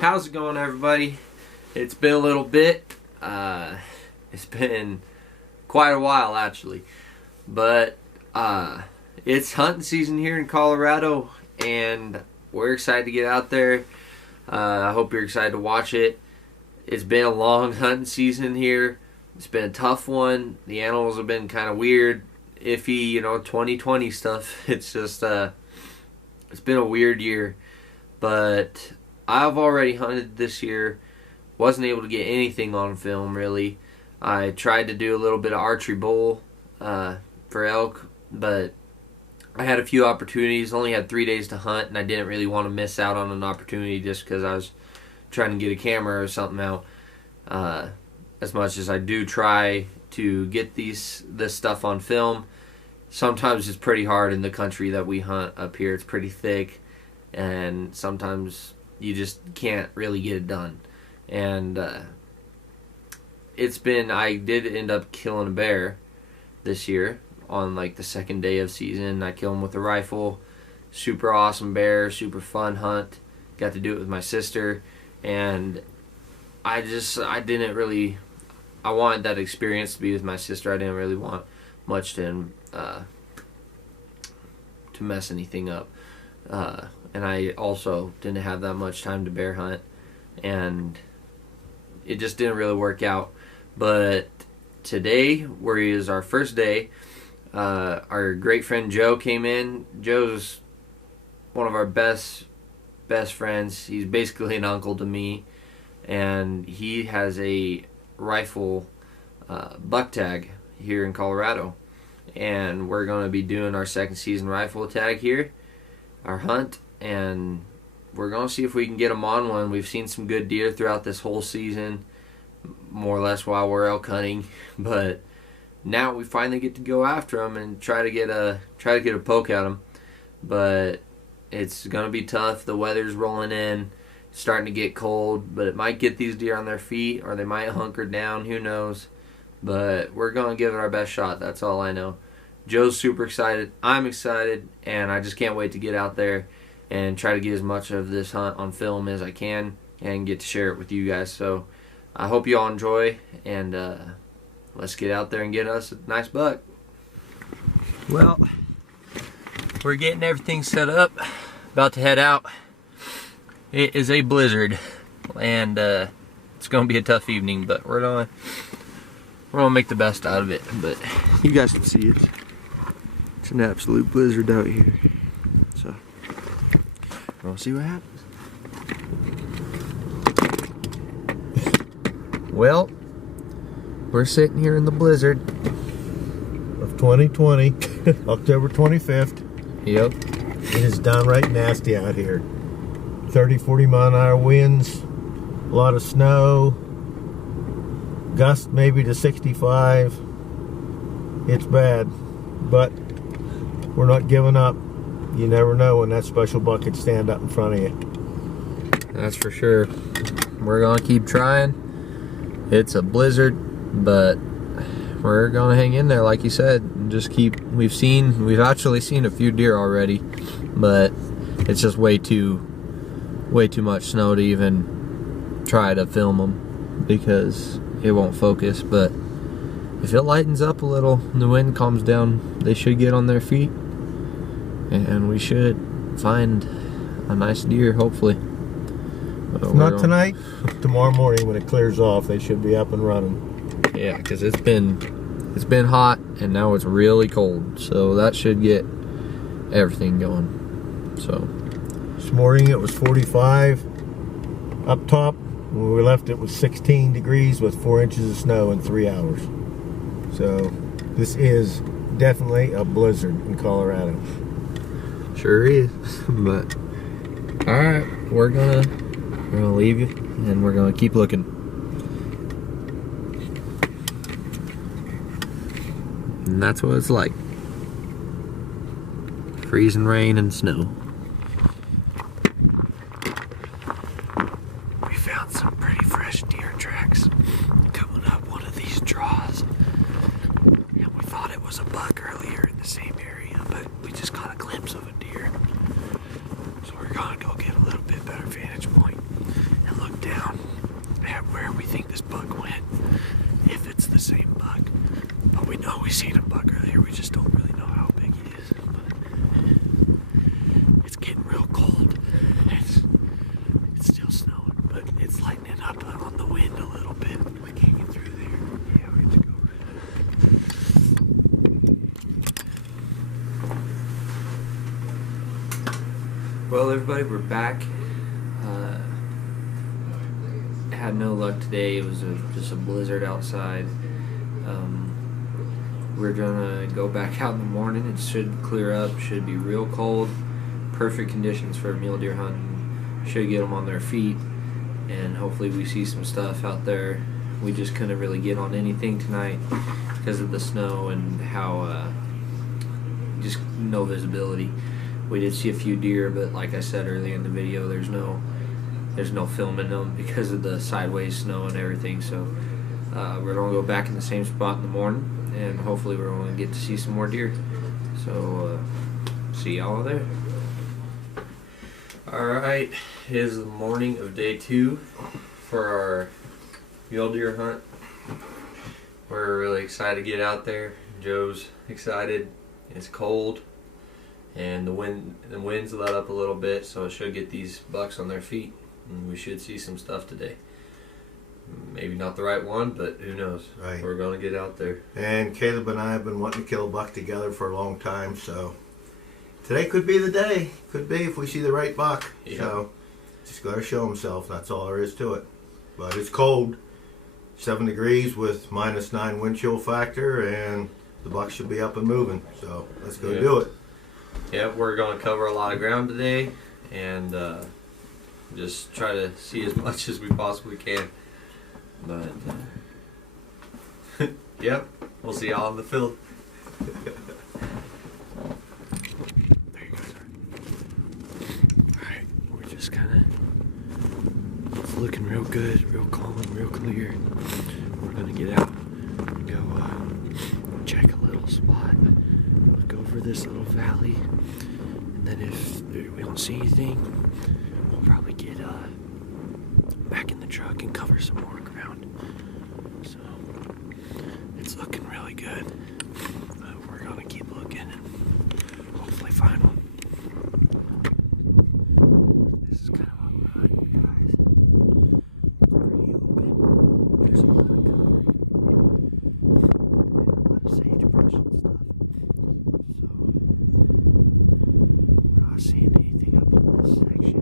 How's it going, everybody? It's been a little bit. It's been quite a while, actually. But it's hunting season here in Colorado, and we're excited to get out there. I hope you're excited to watch it. It's been a long hunting season here. It's been a tough one. The animals have been kind of weird, iffy, 2020 stuff. It's just, it's been a weird year. But I've already hunted this year. Wasn't able to get anything on film, really. I tried to do a little bit of archery bull for elk, but I had a few opportunities. Only had 3 days to hunt, and I didn't really want to miss out on an opportunity just because I was trying to get a camera or something out. As much as I do try to get this stuff on film, sometimes it's pretty hard in the country that we hunt up here. It's pretty thick, and sometimes you just can't really get it done. And I did end up killing a bear this year on like the second day of season. I killed him with a rifle. Super awesome bear, super fun hunt. Got to do it with my sister, and I wanted that experience to be with my sister. I didn't really want much to mess anything up. And I also didn't have that much time to bear hunt, and it just didn't really work out. But today, where is our first day, our great friend Joe came in. Joe's one of our best friends. He's basically an uncle to me, and he has a rifle buck tag here in Colorado, and we're going to be doing our second season rifle tag here, our hunt, and we're going to see if we can get them on one. We've seen some good deer throughout this whole season, more or less while we're elk hunting, but now we finally get to go after them and try to get a poke at them. But it's going to be tough. The weather's rolling in, it's starting to get cold, but it might get these deer on their feet, or they might hunker down, who knows. But we're going to give it our best shot, that's all I know. Joe's super excited, I'm excited, and I just can't wait to get out there and try to get as much of this hunt on film as I can and get to share it with you guys. So I hope you all enjoy, and let's get out there and get us a nice buck. Well, we're getting everything set up, about to head out. It is a blizzard, and it's going to be a tough evening, but we're gonna make the best out of it. But you guys can see it's an absolute blizzard out here. So we'll see what happens. Well, we're sitting here in the blizzard of 2020, October 25th. Yep. It is downright nasty out here. 30-40 mile an hour winds, a lot of snow, gust maybe to 65. It's bad, but we're not giving up. You never know when that special buck could stand up in front of you. That's for sure. We're gonna keep trying. It's a blizzard, but we're gonna hang in there, like you said, and just keep. We've actually seen a few deer already, but it's just way too much snow to even try to film them because it won't focus. But if it lightens up a little and the wind calms down, they should get on their feet, and we should find a nice deer, hopefully. If not tonight, tomorrow morning when it clears off, they should be up and running. Yeah, because it's been hot, and now it's really cold, so that should get everything going. So this morning it was 45 up top. When we left, it was 16 degrees with 4 inches of snow in 3 hours. So this is definitely a blizzard in Colorado. Sure is. But all right, we're gonna leave you, and we're gonna keep looking. And that's what it's like. Freezing rain and snow. We found some pretty fresh deer tracks coming up one of these draws. And we thought it was a buck earlier in the same area, but we just got a glimpse of a deer. So we're gonna go get a little bit better vantage point and know we seen a buck earlier. We just don't really know how big he is. But it's getting real cold. It's still snowing, but it's lightening up on the wind a little bit. We can't get through there. Yeah, we have to go right up. Well, everybody, we're back. Had no luck today. It was just a blizzard outside. We're gonna go back out in the morning. It should clear up. Should be real cold. Perfect conditions for mule deer hunting. Should get them on their feet, and hopefully we see some stuff out there. We just couldn't really get on anything tonight because of the snow and how just no visibility. We did see a few deer, but like I said earlier in the video, there's no filming them because of the sideways snow and everything. So we're gonna go back in the same spot in the morning, and hopefully we're gonna get to see some more deer. So see y'all there. All right, it is the morning of day 2 for our mule deer hunt. We're really excited to get out there. Joe's excited. It's cold, and the wind's let up a little bit, so it should get these bucks on their feet. And we should see some stuff today. Maybe not the right one, but who knows? Right. We're going to get out there. And Caleb and I have been wanting to kill a buck together for a long time, so today could be the day. Could be if we see the right buck. Yeah. So just got to show himself. That's all there is to it. But it's cold. 7 degrees with -9 wind chill factor, and the buck should be up and moving. So let's go do it. Yep, we're going to cover a lot of ground today, and just try to see as much as we possibly can. But yep, we'll see y'all in the field. There you go, sir. Alright, we're just kinda, it's looking real good, real calm, real clear. We're gonna get out and go check a little spot, look over this little valley, and then if we don't see anything, we'll probably get back in the truck and cover some more ground. So it's looking really good. We're gonna keep looking and hopefully find one. This is kind of what we're hunting, guys. It's pretty open. There's a lot of cover. A lot of sagebrush and stuff. So we're not seeing anything up in this section.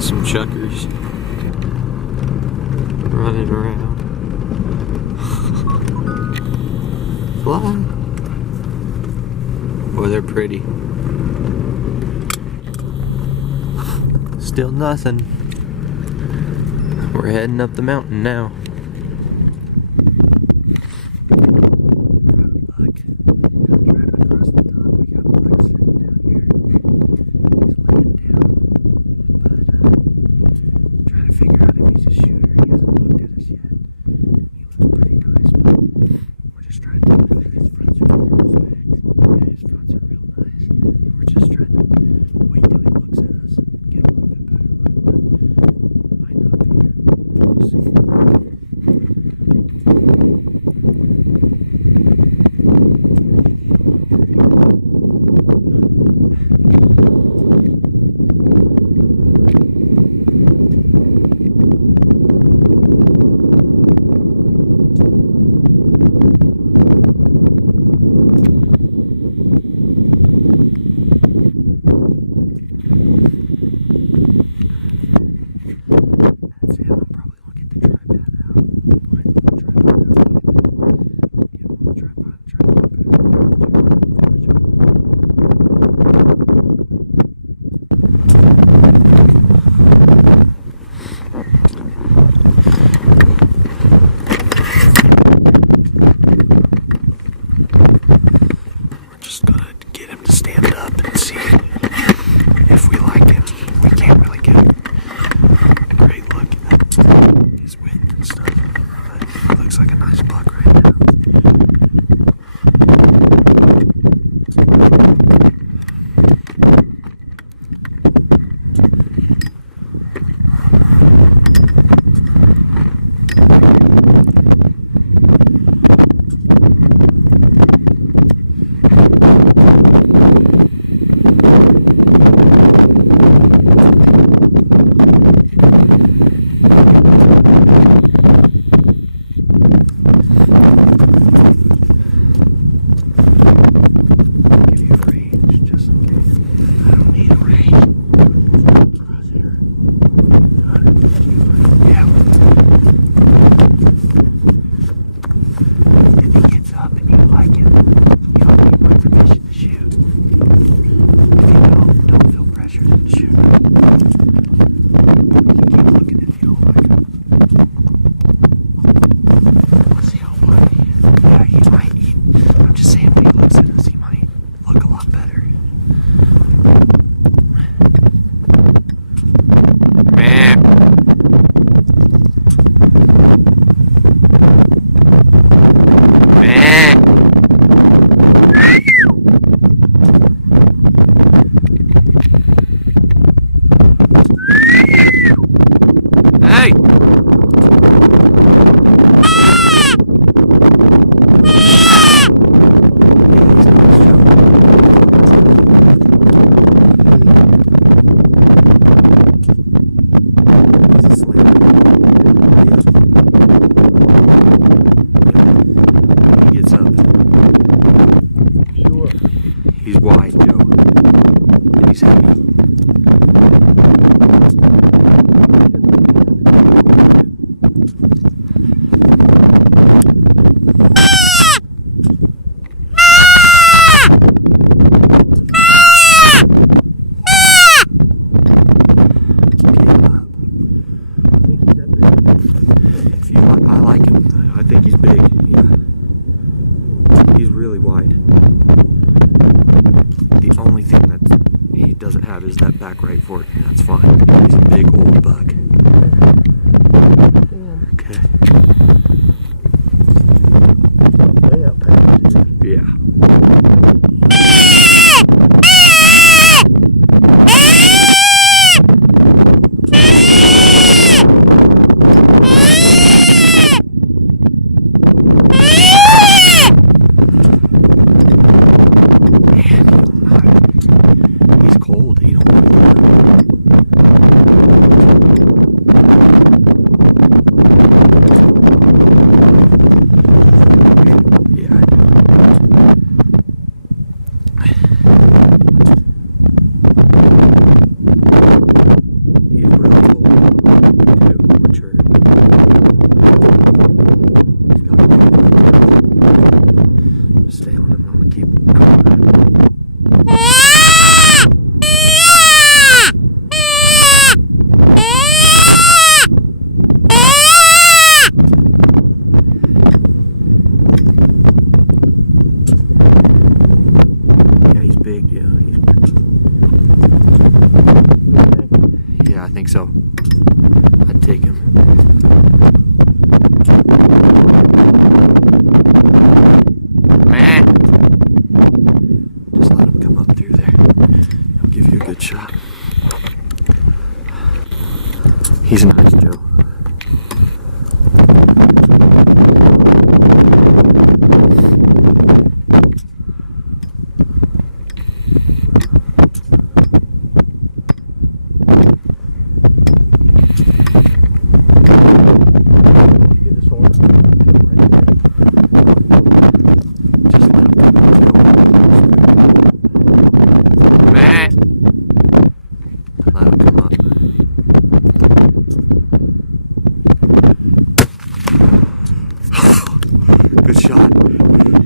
Some chuckers running around. Fly. Boy, they're pretty. Still nothing. We're heading up the mountain now.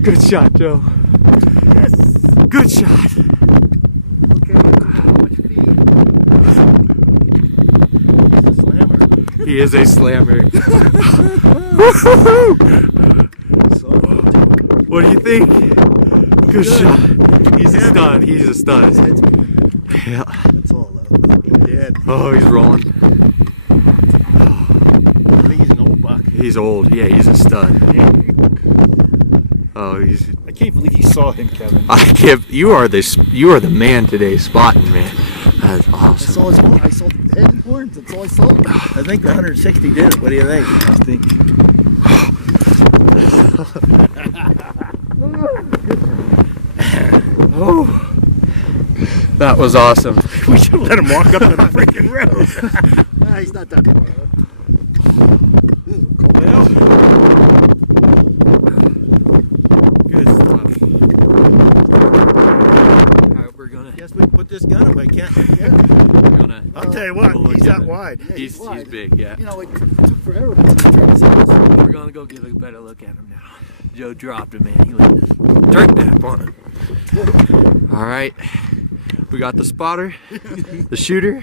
Good shot, Joe. Yes. Good shot. He is a slammer. What do you think? Good shot. He's a stud. He's a stud. Yeah. That's all though. He did. Oh, he's rolling. I think he's an old buck. He's old. Yeah, he's a stud. Oh, he's. I can't believe you saw him, Kevin. I can't. You are the man today, spotting man. That's awesome. I saw the head and horns. That's all I saw. I think the 160 did it. What do you think? I think. Oh, that was awesome. We should let him walk up to the freaking road. Nah, he's not that far. Good stuff. Alright, we're gonna. Guess we can put this gun away, can't we? We're gonna. I'll tell you what, he's that wide. He's big, yeah. You know, it took forever to We're gonna go get a better look at him now. Joe dropped him, man. He laid his dirt nap on him. All right, we got the spotter, the shooter.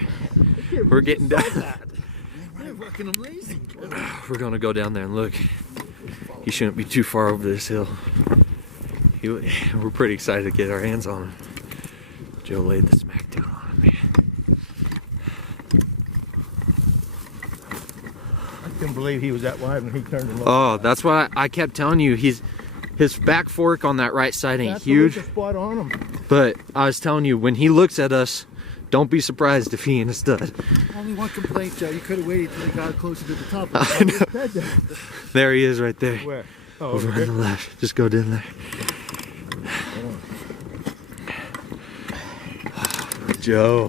We're getting down. They're fucking amazing. We're gonna go down there and look. He shouldn't be too far over this hill. We're pretty excited to get our hands on him. Joe laid the smack down on him, man. I couldn't believe he was that wide when he turned and looked. Oh, that's why I kept telling you. His back fork on that right side ain't That's huge. the spot on him. But I was telling you, when he looks at us, don't be surprised if he ain't a stud. Only one complaint, Joe. You could have waited until he got closer to the top. I know. There he is right there. Where? Oh, Over on the left. Just go down there. Joe.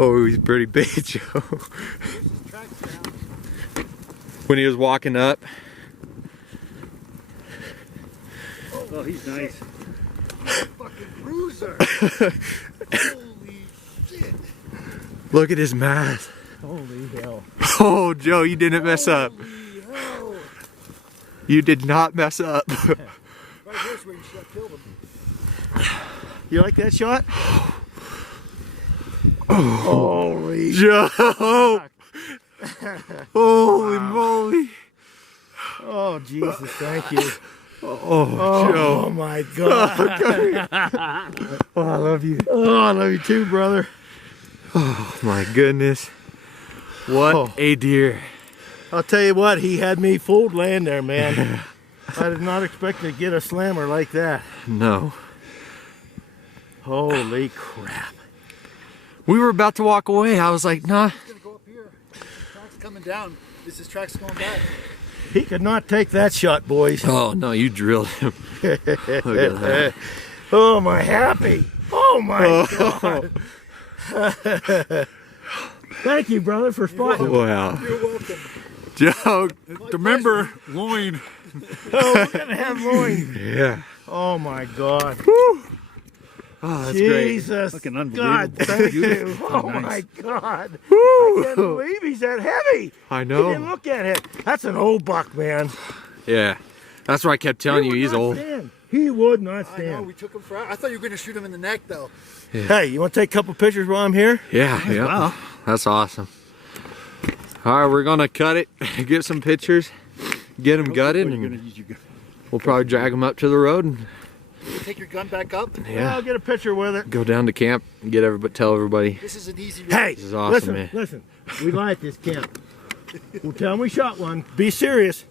Oh, he's pretty big, Joe. When he was walking up. Oh, he's nice. Fucking bruiser. Holy shit. Look at his math. Holy hell. Oh, Joe, you didn't mess up. Holy hell. You did not mess up. Right here's where you should have killed him. You like that shot? Holy Joe! Holy moly! Oh, Jesus, thank you. Oh, Joe. Oh, my God. Oh, I love you. Oh, I love you too, brother. Oh, my goodness. What a deer. I'll tell you what, he had me fooled laying there, man. I did not expect to get a slammer like that. No. Holy crap. We were about to walk away. I was like, nah. He's gonna go up here. Track's coming down. This is track's going back. He could not take that shot, boys. Oh, no, you drilled him. Look at that. Oh, my happy. Oh, my God. Thank you, brother, for spotting. Wow. You're welcome. Joe. Remember, loin. Oh, we're going to have loin. Yeah. Oh, my God. Oh, that's Jesus. Fucking unbelievable. God, thank you. Oh, my God. I can't believe he's that heavy. great. I He didn't know. look at it. That's an old buck, man. Yeah. That's why I kept telling you He would he's not old. stand. He would not I know, stand. we took him for. I thought you were going to shoot him in the neck, though. Hey, you want to take a couple pictures while I'm here? Yeah, yeah. Wow. That's awesome. All right, we're gonna cut it, get some pictures, get them gutted, What are you and gonna use your gun? we'll probably drag them up to the road and You take your gun back up. Yeah, I'll get a picture with it. go down to camp and get everybody, tell everybody. This is an easy. Hey, This is awesome, listen, man. listen. We like this camp. We'll tell him we shot one. Be serious,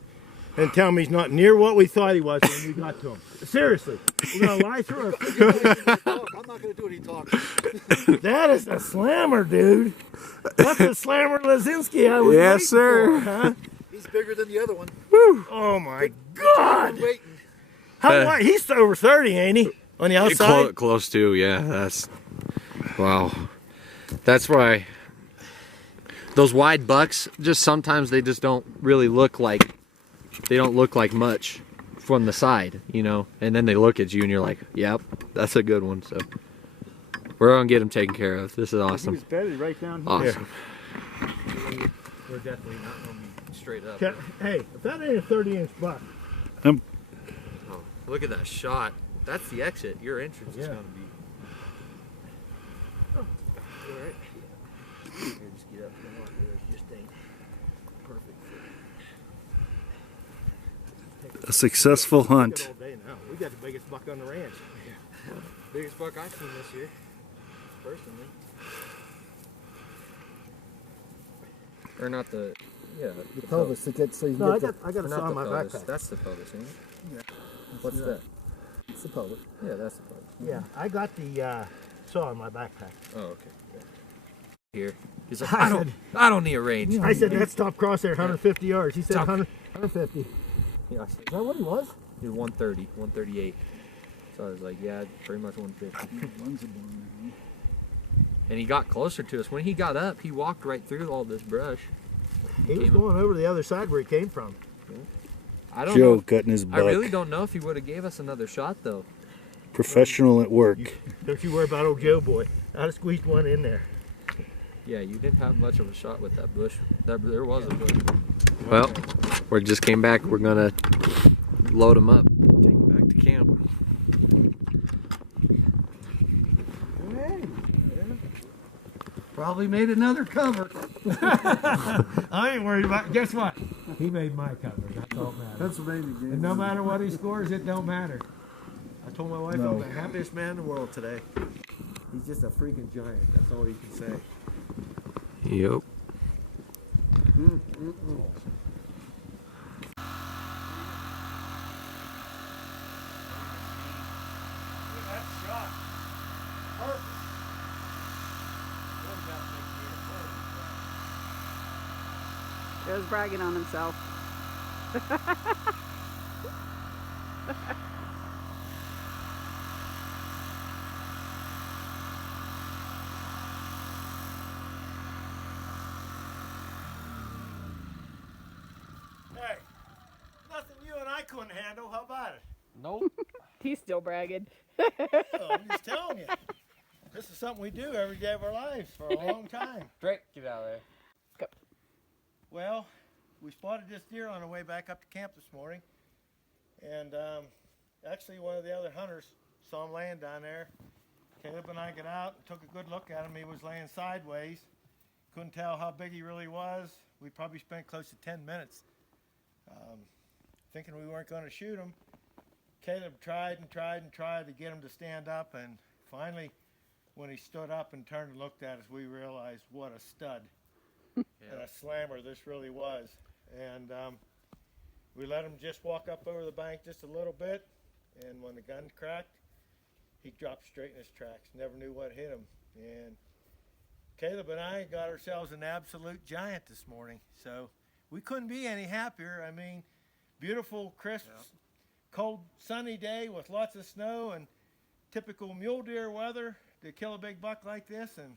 and tell him he's not near what we thought he was when we got to him. Seriously, we're gonna lie through it. I'm not going to do any talking. That is a slammer, dude. That's the slammer Lazinski I was Yes, waiting sir. for, huh? He's bigger than the other one. Oh my I'm God! waiting. How wide? He's over 30, ain't he? On the outside. Close to, yeah. That's wow. That's why those wide bucks just sometimes they just don't really look like much. from the side, you know, and then they look at you and you're like, yep, that's a good one. So we're gonna get him taken care of. This is He awesome. was bedded right down here. Awesome. We're definitely not gonna be straight up. Hey, if that ain't a 30-inch buck. Oh, look at that shot. That's the exit. Your entrance is Yeah. gonna be. Oh, you all right? Here, just get up. Come on, there's just ain't perfect. A successful hunt. All day now. We got the biggest buck on the ranch. Biggest buck I've seen this year, personally. Or not the, yeah. The pelvis to get so you No, get I got a not saw in the my pelvis. backpack. That's the pelvis, isn't it? Yeah. What's that? It's the pelvis. Yeah, that's the pelvis. Yeah, I got the saw in my backpack. Oh, okay. Here. He's like, I don't need a range. I said, let's stop crosshair 150 yards. He said Stop. 150. Yeah, I said, Is that what he was? dude, 130, 138. So I was like, yeah, pretty much 150. And he got closer to us. When he got up, he walked right through all this brush. He was going over the other side where he came from. I don't Joe know. cutting his I buck. really don't know if he would have gave us another shot though. Professional at work. Don't you worry about old Joe boy. I'd have squeezed one in there. Yeah, you didn't have much of a shot with that bush. There was a bush. Well, we just came back. We're gonna load him up, take him back to camp. Probably made another cover. I ain't worried about. Guess what? He made my cover. That's all that matters. Pennsylvania game. And no matter what he scores, it don't matter. I told my wife No. I'm the happiest man in the world today. He's just a freaking giant. That's all you can say. Yep. Joe's bragging on himself. Hey, nothing you and I couldn't handle. How about it? Nope. He's still bragging. Oh, I'm just telling you. This is something we do every day of our lives for a long time. Drake, get out of there. Well, we spotted this deer on our way back up to camp this morning. And actually one of the other hunters saw him laying down there. Caleb and I got out and took a good look at him. He was laying sideways. Couldn't tell how big he really was. We probably spent close to 10 minutes thinking we weren't going to shoot him. Caleb tried and tried and tried to get him to stand up, and finally when he stood up and turned and looked at us, we realized what a stud and a slammer this really was. And we let him just walk up over the bank just a little bit, and when the gun cracked, he dropped straight in his tracks. Never knew what hit him. And Caleb and I got ourselves an absolute giant this morning, so we couldn't be any happier. I mean, beautiful, crisp, cold, sunny day with lots of snow and typical mule deer weather to kill a big buck like this, and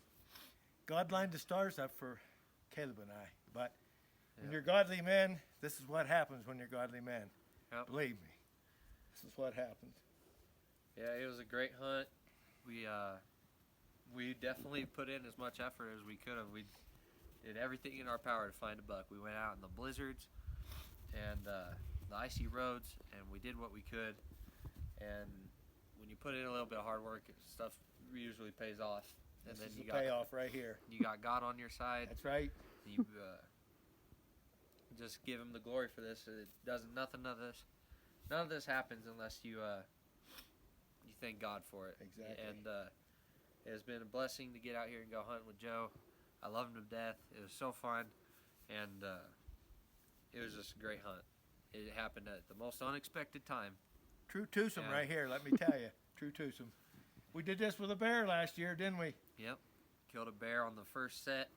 God lined the stars up for Caleb and I. But when you're godly men, this is what happens when you're godly men. Yep. Believe me, this is what happens. Yeah, it was a great hunt. We definitely put in as much effort as we could have. We did everything in our power to find a buck. We went out in the blizzards and the icy roads, and we did what we could. And when you put in a little bit of hard work, stuff usually pays off. And This then is you the got payoff right here. you got God on your side. That's right. You just give Him the glory for this. It doesn't. None of this happens unless you thank God for it. Exactly. And it has been a blessing to get out here and go hunting with Joe. I love him to death. It was so fun, and it was just a great hunt. It happened at the most unexpected time. True twosome Yeah. right here, let me tell you. True twosome. We did this with a bear last year, didn't we? Yep. Killed a bear on the first set.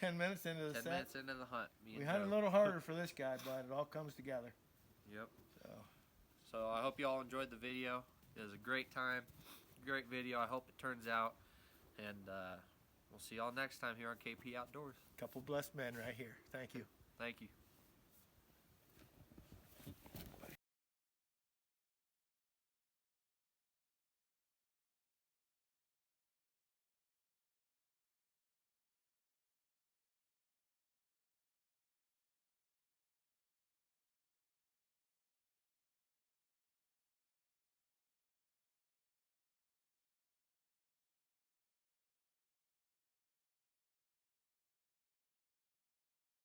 10 minutes into the 10 set. minutes into the hunt. Me and We hunted a Joe. little harder for this guy, but it all comes together. Yep. So, So I hope you all enjoyed the video. It was a great time. Great video. I hope it turns out. And we'll see y'all next time here on KP Outdoors. couple blessed men right here. Thank you. Thank you.